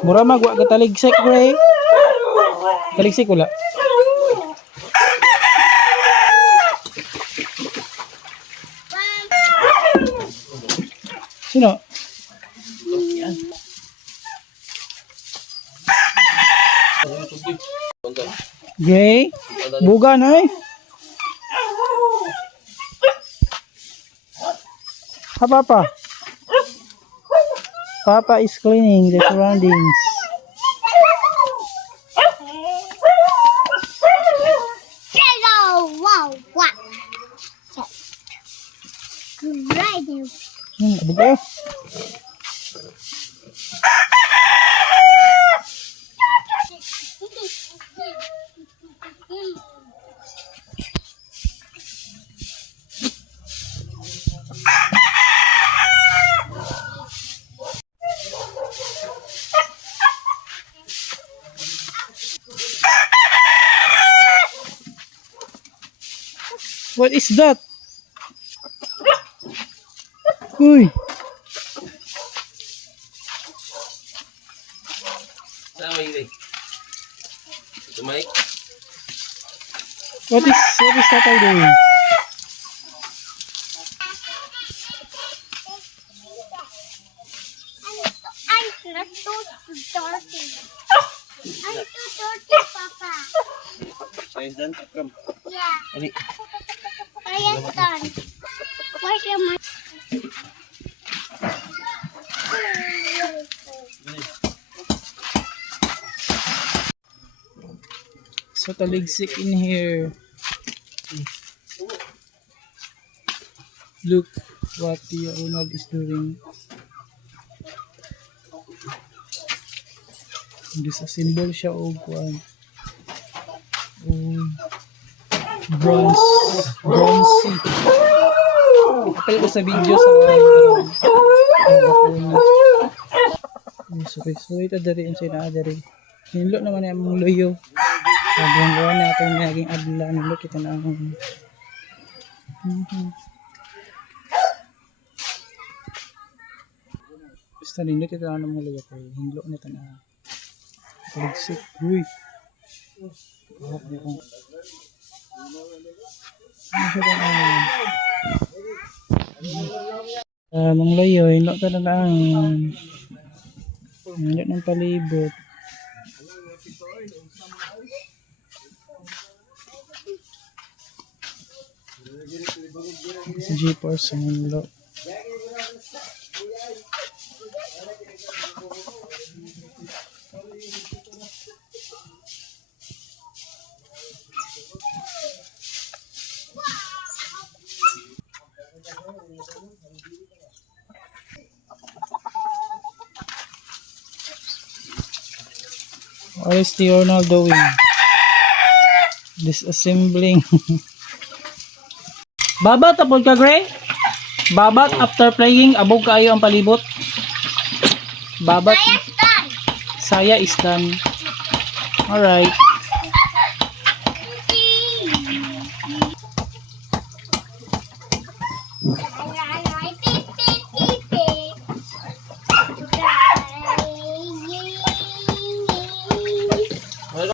Mura magwa ka taligsik, Gray. Taligsik wala. Sino? Gray? Buga na eh. Ha, Papa? Papa is cleaning the surroundings. Wow, what? Right there. Buga. What is that? Uy. What is that I doing? I'm not too dirty. I'm too dirty, Papa. Science done? Come. Yeah. Ani. Science done. Where's your mic? So taligsik in here. Look what the owner is doing. This a symbol siya o kuan. Bronze. Apel ko sa video sa so ito dari ang sinadari. Nilo naman yung mong loyo. Sabong gawa na ito yung naging adla. Nilo kita na ang basta nilo kita na mong loyo. Nilo na ito na paligsik. Uy. Harap niya kong mong loyo. Nilo ito na lang nilo ng palibot. Sa G-Force ang nilo. What is the owner doing? Disassembling. Babat tapos ka, Gray? Babat after playing, abog kayo ang palibot. Babat. Saya is done. Alright.